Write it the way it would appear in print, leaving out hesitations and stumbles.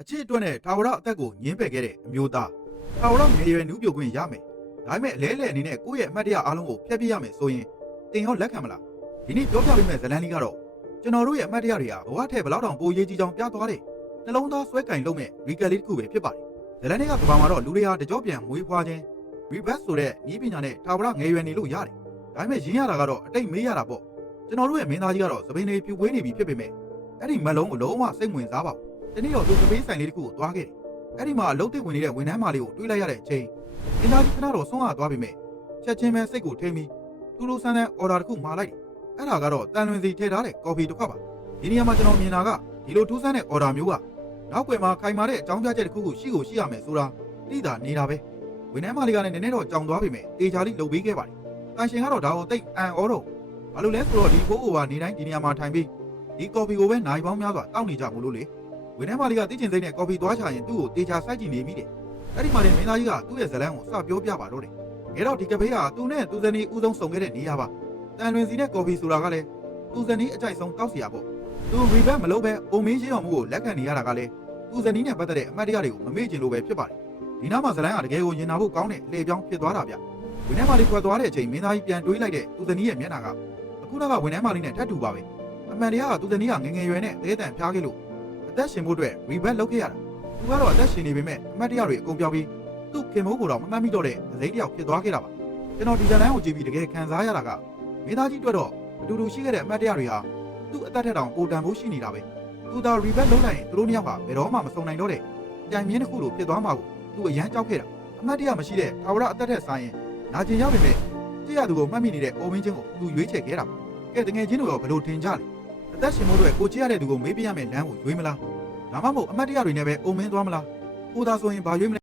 အချစ်အတွက်နဲ့ထာဝရအသက်ကိုညှင်းပယ်ခဲ့တဲ့အမျိုးသားထာဝရငယ်ရွယ်နူးပြိုခွင့်ရမယ်ဒါပေမဲ့အလဲလဲအနေနဲ့ကိုယ့်ရဲ့အမှတ်တရအားလုံးကိုဖျက်ပြရမယ်ဆိုရင်တင်ရောလက်ခံမလားဒီနေ့ပြောပြပေးမယ့်ဇလန်းလေးကတော့ကျွန်တော်တို့ရဲ့အမှတ်တရတွေကဘဝထက်ဘလောက်တောင်ပိုရေးကြီးကြောင်းပြသွားတယ်နှလုံးသားဆွဲကင်လုပ်မဲ့ရီကယ်လေးတစ်ခုပဲဖြစ်ပါတယ်ဇလန်းလေးကကဘာမှာတော့လူတွေဟာတကြောပြန်မွေးဖွားခြင်း reverse ဆိုတဲ့ဤပညာနဲ့ထာဝရငယ်ရွယ်နေလို့ရတယ်ဒါပေမဲ့ရင်းရတာကတော့အတိတ်မေးရတာပေါ့ကျွန်တော်တို့ရဲ့မင်းသားကြီးကတော့သပင်းတွေပြူပွေးနေပြီဖြစ်ပေမဲ့အဲ့ဒီမက်လုံးကိုလုံးဝစိတ်ဝင်စားပါဘူးဒီနေ့တော့သူသပင်းဆိုင်လေးတစ်ခုကိုသွားခဲ့တယ်အဲ့ဒီမှာအလုပ်သစ်ဝင်နေတဲ့ဝန်ထမ်းမလေးကိုတွေးလိုက်ရတဲ့အချိန်မင်းသားကြီးခဏတော့ဆွမ်းအားသွားပြီမဲ့ချက်ချင်းပဲစိတ်ကိုထိမ့်ပြီးထူးထူးဆန်းဆန်းအော်ဒါတစ်ခုမှာလိုက်တယ်အဲ့ဒါကတော့တန်လွင်စီထည့်ထားတဲ့ကော်ဖီတစ်ခွက်ပါဒီနေရာမှာကျွန်တော်မြင်တာကဒီလိုထူးဆန်းတဲ့အော်ဒါမျိုးကနောက်ွယ်မှာခိုင်မာတဲ့အကြောင်းပြချက်တစ်ခုခုရှိရမယ်ဆိုတာသိတာနေတာပဲဝန်ထမ်းမလေးကလည်းနည်းနည်းတော့ကြောင်သွားပြီမဲ့တေချာလေးလှုပ်ပေးခဲ့ပါတယ်တန်ရှင်ကတော့ဒါကိုတိတ်အံ့ဩတော့ဘာလို့လဲဆိုတော့ဒီဘိုးအိုပါနေတိုင်းဒီနေရာမှာထိုင်ပြီးဒီကော်ဖီကိုပဲနိုင်ပေါင်းများစွာတောက်နေကြမို့လို့လေဝန်ထမ်းမလေးကသိချင်စိမ့်နဲ့ကော်ဖီသွားချရင်သူ့ကိုတေချာစိုက်ကြည့်နေမိတယ်အဲ့ဒီမှာလည်းမင်းသားကြီးကသူ့ရဲ့ဇလန်းကိုစပြောပြပါတော့တယ်ငယ်တော့ဒီကဖေးကသူနဲ့သူဇနီးဦးဆုံးဆောင်ခဲ့တဲ့နေရာပါတန်လွင်စီနဲ့ကော်ဖီဆိုတာကလည်းသူဇနီးအကြိုက်ဆုံးတောက်เสียပေါ့သူရီဘက်မလုပ်ပဲအုံမင်းရေးတော်မှုကိုလက်ခံနေရတာကလည်းသူဇနီးနဲ့ပတ်သက်တဲ့အမှတ်တရတွေကိုမမေ့ချင်လို့ပဲဖြစ်ပါတယ်ဒီနောက်မှာဇလန်းကတကယ်ကိုရင်နာဖို့ကောင်းတဲ့လေပြောင်းဖြစ်သွားတာဗျဝန်ထမ်းမလေးထွက်သွားတဲ့အချိန်မင်းသားကြီးပြန်တွေးလိုက်တဲ့သူဇနီးရဲ့မျက်နှာကအခုနောက်ကဝန်ထမ်းမလေးနဲ့ထပ်တူပါပဲအမှန်တရားကသူဇနီးကငငယ်ရွယ်နဲ့အသေးတန်ဖျားခဲ့လို့အသက်ရှင်ဖို့အတွက်ရီဘက်လုပ်ခဲ့ရတာသူကတော့အသက်ရှင်နေပေမဲ့အမှတ်တရတွေအကုန်ပြောင်းပြီးသူ့ခင်မိုးကိုတော့မမှတ်မိတော့တဲ့အစိမ်းတယောက်ဖြစ်သွားခဲ့တာပါကျွန်တော်ဒီဇလန်းကိုကြည့်ပြီးတကယ်ခံစားရတာကမင်းသားကြီးတွေ့တော့အတူတူရှိခဲ့တဲ့အမှတ်တရတွေဟာသူ့အသက်ထက်တောင်ပိုတန်ဖို့ရှိနေတာပဲသူသာရီဘက်လုပ်လိုက်ရင်သူတို့နှစ်ယောက်ဟာဘယ်တော့မှမဆုံနိုင်တော့တဲ့ကြံမြင့်တစ်ခုလိုဖြစ်သွားမှာကိုသူအရန်ကြောက်ခဲ့တာအမှတ်တရမရှိတဲ့ထာဝရအသက်ထက်ဆိုင်ရင်နာကျင်ရောက်ပေမဲ့ကြည့်ရသူကိုမှတ်မိနေတဲ့အိုမင်းချင်းကိုသူရွေးချယ်ခဲ့တာကဲတကယ်ချင်းတို့တော့ဘယ်လိုထင်ကြလဲအသက်ရှင်ဖို့အတွက်ကိုကြည့်ရတဲ့သူကိုမေးပြရမယ့်လမ်းကိုရွေးမလားဒါမှမဟုတ်အမှတ်တရတွေနဲ့ပဲအိုမင်းသွားမလားကိုသာဆိုရင်ဘာရွေးမလဲ